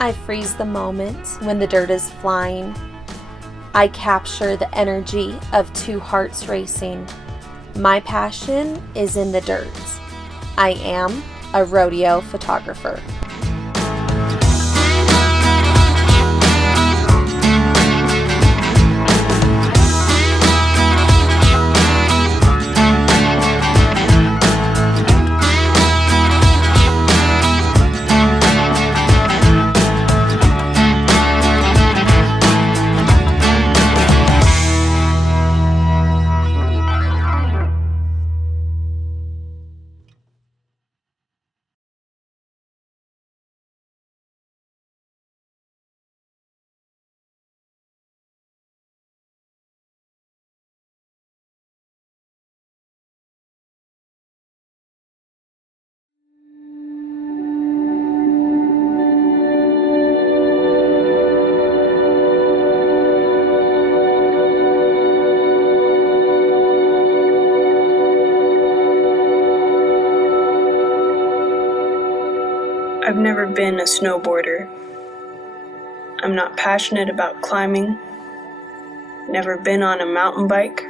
I freeze the moment when the dirt is flying. I capture the energy of two hearts racing. My passion is in the dirt. I am a rodeo photographer. I've never been a snowboarder. I'm not passionate about climbing. Never been on a mountain bike.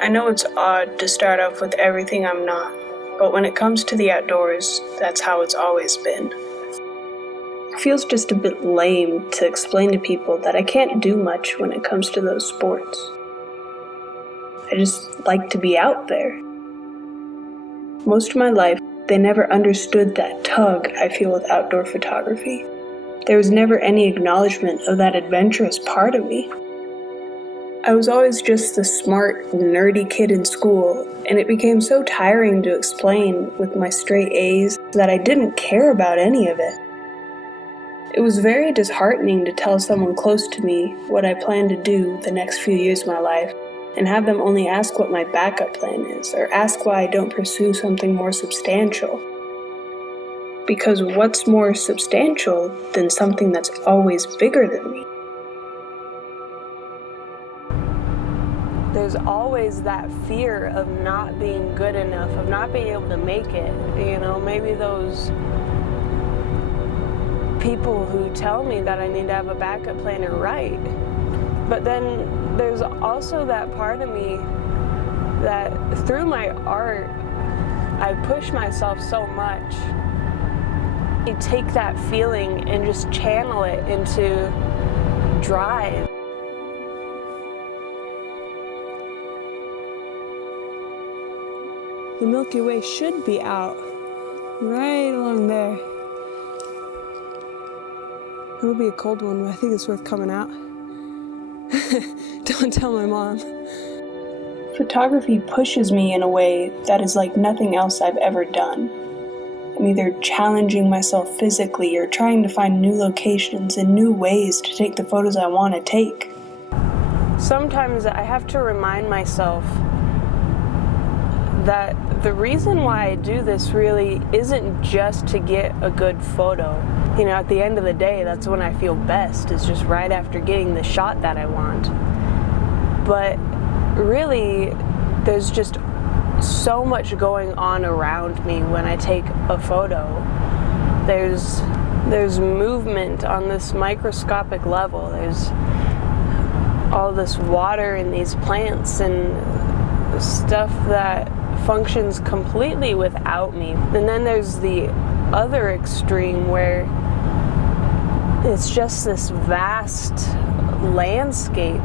I know it's odd to start off with everything I'm not, but when it comes to the outdoors, that's how it's always been. It feels just a bit lame to explain to people that I can't do much when it comes to those sports. I just like to be out there. Most of my life, they never understood that tug I feel with outdoor photography. There was never any acknowledgement of that adventurous part of me. I was always just the smart, nerdy kid in school, and it became so tiring to explain with my straight A's that I didn't care about any of it. It was very disheartening to tell someone close to me what I planned to do the next few years of my life, and have them only ask what my backup plan is, or ask why I don't pursue something more substantial. Because what's more substantial than something that's always bigger than me? There's always that fear of not being good enough, of not being able to make it. You know, maybe those people who tell me that I need to have a backup plan are right. But then there's also that part of me that through my art, I push myself so much. I take that feeling and just channel it into drive. The Milky Way should be out right along there. It'll be a cold one, but I think it's worth coming out. Don't tell my mom. Photography pushes me in a way that is like nothing else I've ever done. I'm either challenging myself physically or trying to find new locations and new ways to take the photos I want to take. Sometimes I have to remind myself that the reason why I do this really isn't just to get a good photo. You know, at the end of the day, that's when I feel best, is just right after getting the shot that I want. But really, there's just so much going on around me when I take a photo. There's movement on this microscopic level. There's all this water and these plants and stuff that functions completely without me. And then there's the other extreme where it's just this vast landscape.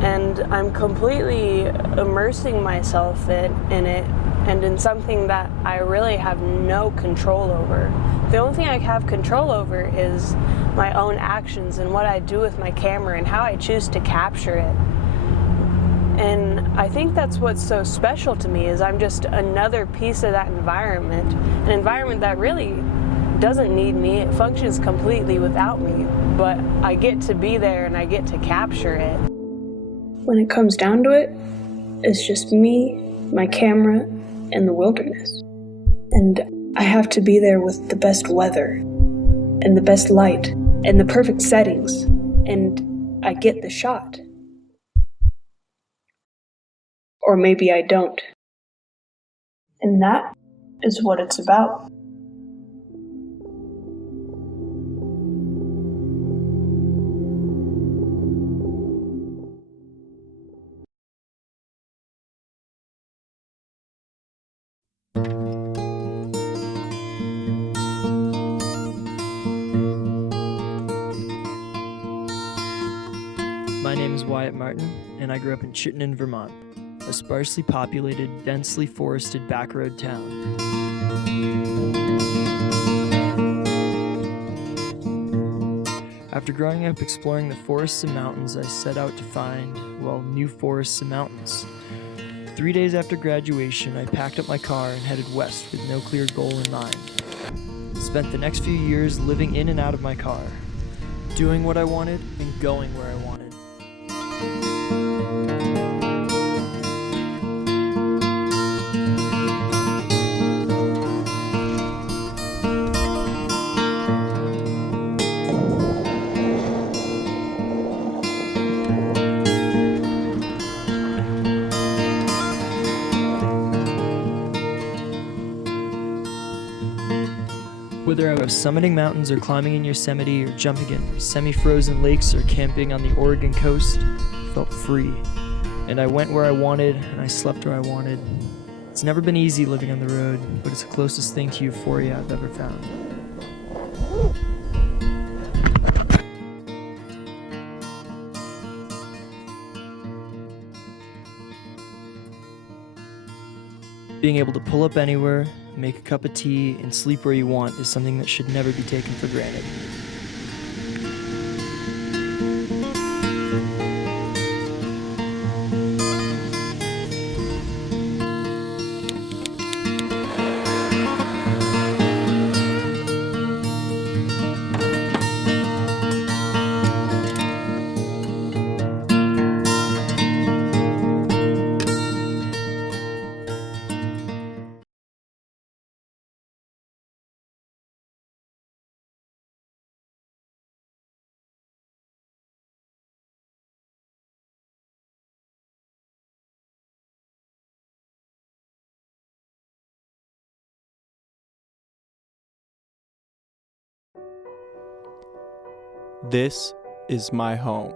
And I'm completely immersing myself in it, and in something that I really have no control over. The only thing I have control over is my own actions and what I do with my camera and how I choose to capture it. And I think that's what's so special to me, is I'm just another piece of that environment, an environment that really doesn't need me. It functions completely without me, but I get to be there and I get to capture it. When it comes down to it, it's just me, my camera, and the wilderness. And I have to be there with the best weather, and the best light, and the perfect settings, and I get the shot. Or maybe I don't. And that is what it's about. My name is Wyatt Martin, and I grew up in Chittenden, Vermont, a sparsely populated, densely forested backroad town. After growing up exploring the forests and mountains, I set out to find, new forests and mountains. 3 days after graduation, I packed up my car and headed west with no clear goal in mind. Spent the next few years living in and out of my car, doing what I wanted and going where I wanted. Whether I was summiting mountains or climbing in Yosemite or jumping in semi-frozen lakes or camping on the Oregon coast, I felt free. And I went where I wanted, and I slept where I wanted. It's never been easy living on the road, but it's the closest thing to euphoria I've ever found. Being able to pull up anywhere, make a cup of tea, and sleep where you want is something that should never be taken for granted. This is my home.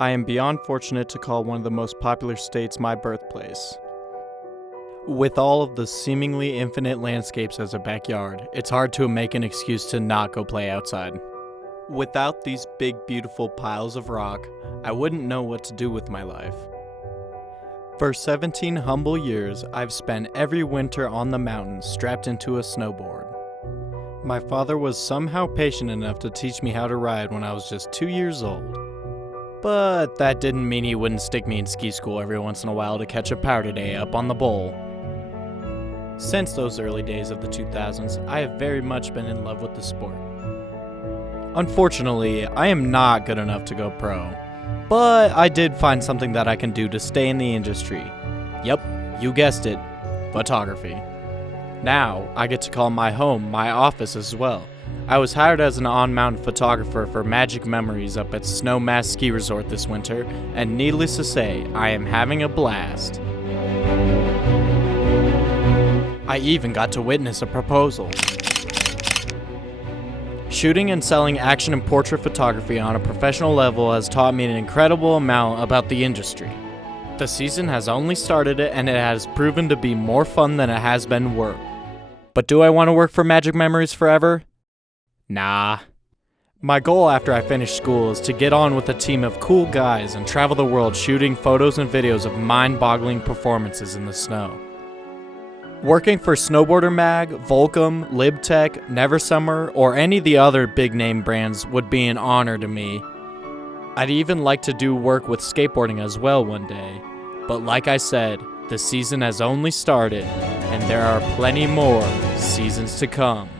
I am beyond fortunate to call one of the most popular states my birthplace. With all of the seemingly infinite landscapes as a backyard, it's hard to make an excuse to not go play outside. Without these big, beautiful piles of rock, I wouldn't know what to do with my life. For 17 humble years, I've spent every winter on the mountains strapped into a snowboard. My father was somehow patient enough to teach me how to ride when I was just 2 years old. But that didn't mean he wouldn't stick me in ski school every once in a while to catch a powder day up on the bowl. Since those early days of the 2000s, I have very much been in love with the sport. Unfortunately, I am not good enough to go pro, but I did find something that I can do to stay in the industry. Yep, you guessed it, photography. Now, I get to call my home my office as well. I was hired as an on-mountain photographer for Magic Memories up at Snowmass Ski Resort this winter, and needless to say, I am having a blast. I even got to witness a proposal. Shooting and selling action and portrait photography on a professional level has taught me an incredible amount about the industry. The season has only started and it has proven to be more fun than it has been work. But do I want to work for Magic Memories forever? Nah. My goal after I finish school is to get on with a team of cool guys and travel the world shooting photos and videos of mind-boggling performances in the snow. Working for Snowboarder Mag, Volcom, LibTech, Neversummer, or any of the other big-name brands would be an honor to me. I'd even like to do work with skateboarding as well one day. But like I said, the season has only started, and there are plenty more seasons to come.